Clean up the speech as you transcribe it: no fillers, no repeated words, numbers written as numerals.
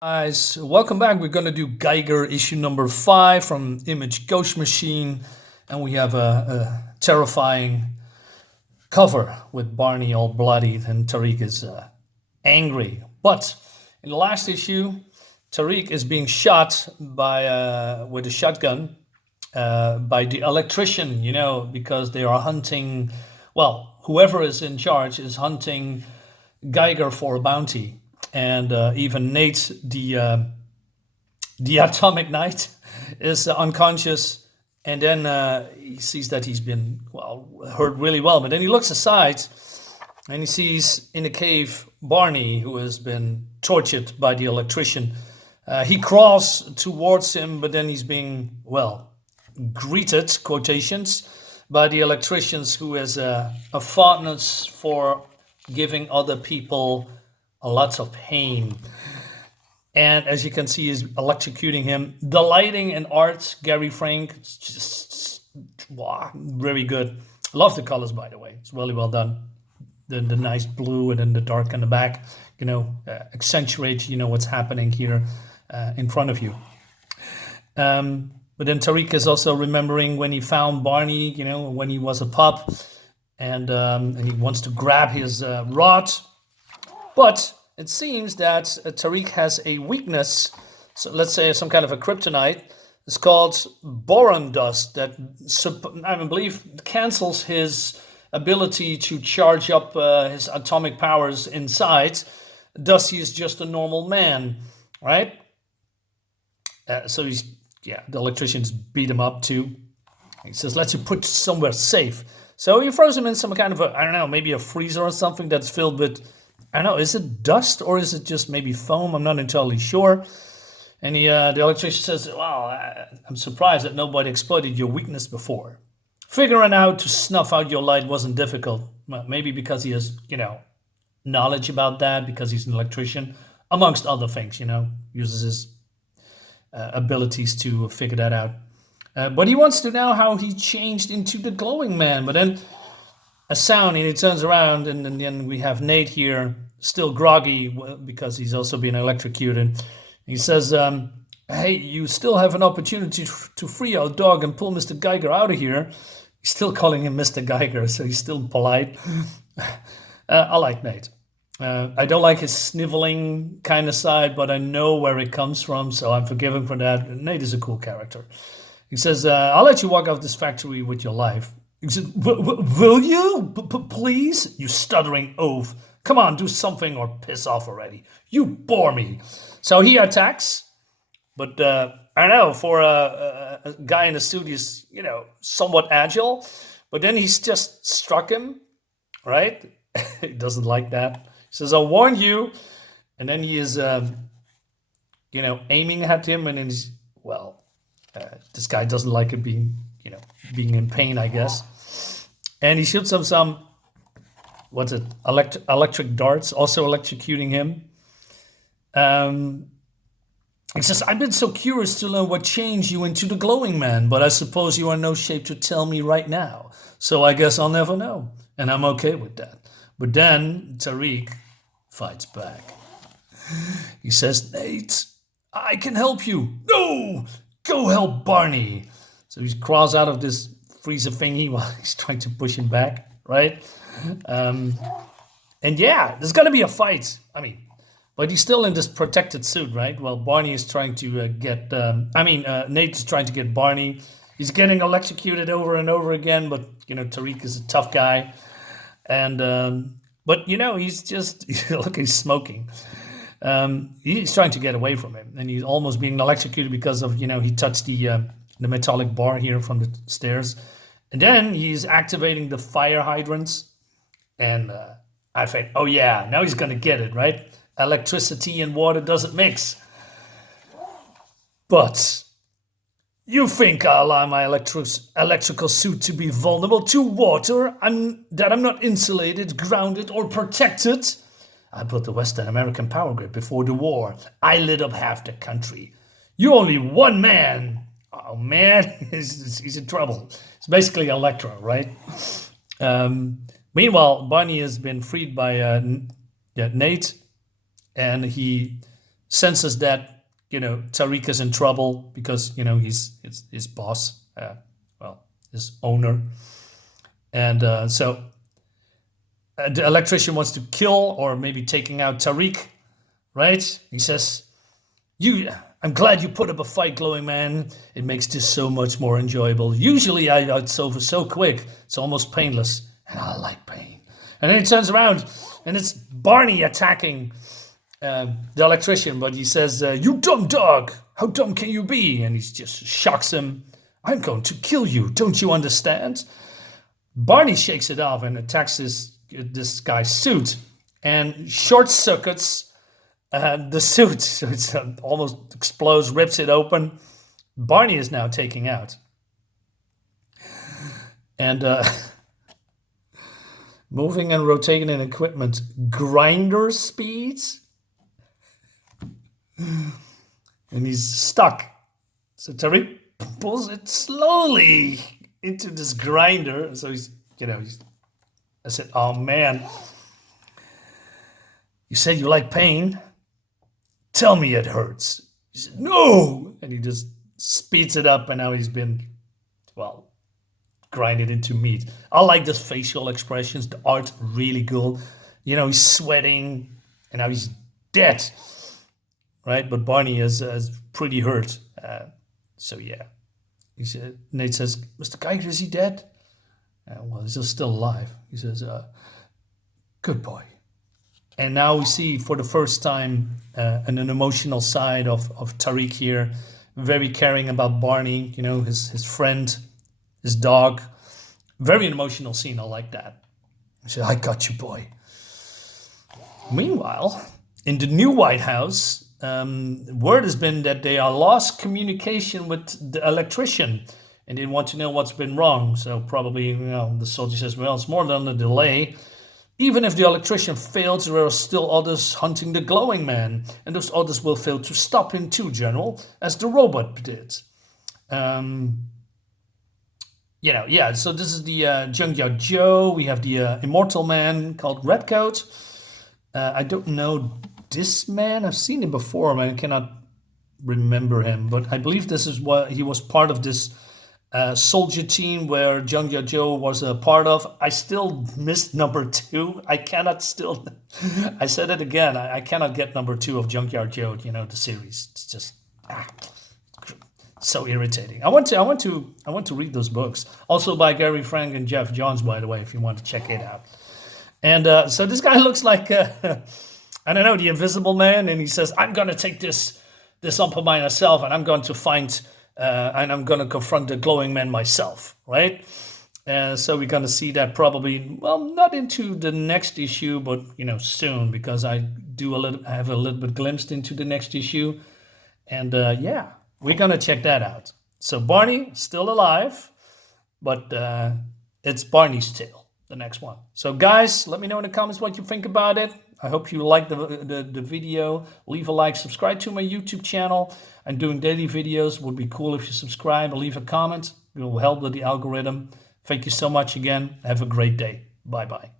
Guys, welcome back. We're gonna do Geiger issue number 5 from Image Ghost Machine, and we have a terrifying cover with Barney all bloodied and Tariq is angry. But in the last issue, Tariq is being shot by with a shotgun by the electrician. Because they are hunting. Well, whoever is in charge is hunting Geiger for a bounty, and even Nate, the Atomic Knight, is unconscious, and then he sees that he's been hurt really well. But then he looks aside, and he sees in the cave Barney, who has been tortured by the electrician. He crawls towards him, but then he's being greeted quotations by the electricians, who has a fondness for giving other people a lot of pain. And as you can see, he's electrocuting him. The lighting and art, Gary Frank, just very good. Love the colors, by the way. It's really well done. The nice blue and then the dark in the back, accentuate, what's happening here in front of you. But then Tariq is also remembering when he found Barney, when he was a pup, and he wants to grab his rod. But it seems that Tariq has a weakness, so let's say some kind of a kryptonite. It's called boron dust that I believe cancels his ability to charge up his atomic powers inside. Thus, he is just a normal man, right? So the electricians beat him up too. He says, let's you put somewhere safe. So he throws him in some kind of maybe a freezer or something that's filled with, is it dust or is it just maybe foam? I'm not entirely sure. And the electrician says, I'm surprised that nobody exploited your weakness before. Figuring out to snuff out your light wasn't difficult. Well, maybe because he has, knowledge about that, because he's an electrician, amongst other things, uses his abilities to figure that out. But he wants to know how he changed into the glowing man. But then a sound, and he turns around, and then we have Nate here, still groggy because he's also been electrocuted. He says, hey, you still have an opportunity to free our dog and pull Mr. Geiger out of here. He's still calling him Mr. Geiger, so he's still polite. I like Nate. I don't like his sniveling kind of side, but I know where it comes from, so I'm forgiven for that. Nate is a cool character. He says, I'll let you walk off this factory with your life. He said, will you? Please? You stuttering oaf. Come on, do something or piss off already. You bore me. So he attacks, but for a guy in a suit, he's, somewhat agile. But then he's just struck him, right? He doesn't like that. He says, I'll warn you. And then he is, aiming at him. And then he's, this guy doesn't like it being in pain, I guess. And he shoots him some, electric darts, also electrocuting him. He says, I've been so curious to learn what changed you into the glowing man, but I suppose you are in no shape to tell me right now. So I guess I'll never know. And I'm okay with that. But then Tariq fights back. He says, Nate, I can help you. No, go help Barney. So he crawls out of this freezer thingy while he's trying to push him back, right? There's going to be a fight. But he's still in this protected suit, right? Well, Barney is trying to Nate is trying to get Barney. He's getting electrocuted over and over again, but, Tariq is a tough guy. And, he's just, look, he's smoking. He's trying to get away from him. And he's almost being electrocuted because of, he touched the metallic bar here from the stairs. And then he's activating the fire hydrants. And I think, now he's going to get it, right? Electricity and water doesn't mix. But you think I'll allow my electrical suit to be vulnerable to water and that I'm not insulated, grounded, or protected? I built the Western American power grid before the war. I lit up half the country. You're only one man. Oh, man, he's in trouble. It's basically Electra, right? Meanwhile, Barney has been freed by Nate, and he senses that, Tariq is in trouble because, he's his boss, his owner. And so the electrician wants to kill or maybe taking out Tariq, right? He says, I'm glad you put up a fight, glowing man. It makes this so much more enjoyable. Usually it's over so quick, it's almost painless. And I like pain. And then he turns around and it's Barney attacking the electrician. But he says, you dumb dog, how dumb can you be? And he just shocks him. I'm going to kill you, don't you understand? Barney shakes it off and attacks this guy's suit and short circuits the suit. So it almost explodes, rips it open. Barney is now taking out. And moving and rotating an equipment, grinder speeds. And he's stuck. So Tariq pulls it slowly into this grinder. So I said, oh man, you said you like pain? Tell me it hurts. He said, no. And he just speeds it up and now he's been, grinded into meat. I like the facial expressions, the art, really cool. He's sweating and now he's dead. Right? But Barney is pretty hurt. So yeah. Nate says, Mr. Geiger, is he dead? Well, he's still alive. He says, good boy. And now we see for the first time an emotional side of Tariq here. Very caring about Barney, his friend, his dog. Very emotional scene. I like that. He said, I got you, boy. Meanwhile, in the new White House, word has been that they are lost communication with the electrician and they want to know what's been wrong. So probably, the soldier says, well, it's more than a delay. Even if the electrician fails, there are still others hunting the glowing man. And those others will fail to stop him too, General, as the robot did. So this is the Junkyard Joe. We have the immortal man called Redcoat. I don't know this man. I've seen him before, man. I cannot remember him. But I believe this is what he was part of this soldier team where Junkyard Joe was a part of. I still missed number 2. I said it again. I cannot get number 2 of Junkyard Joe, the series. It's just so irritating. I want to read those books. Also by Gary Frank and Geoff Johns, by the way, if you want to check it out. And so this guy looks like I don't know, the Invisible Man, and he says, I'm gonna take this up on myself, and I'm going to find and I'm gonna confront the glowing man myself, right? So we're gonna see that probably, not into the next issue, but soon, because I have a little bit glimpsed into the next issue, and we're gonna check that out. So Barney still alive, but it's Barney's tale, the next one. So guys, let me know in the comments what you think about it. I hope you like the video. Leave a like, subscribe to my YouTube channel. I'm doing daily videos. Would be cool if you subscribe or leave a comment. It will help with the algorithm. Thank you so much again. Have a great day. Bye-bye.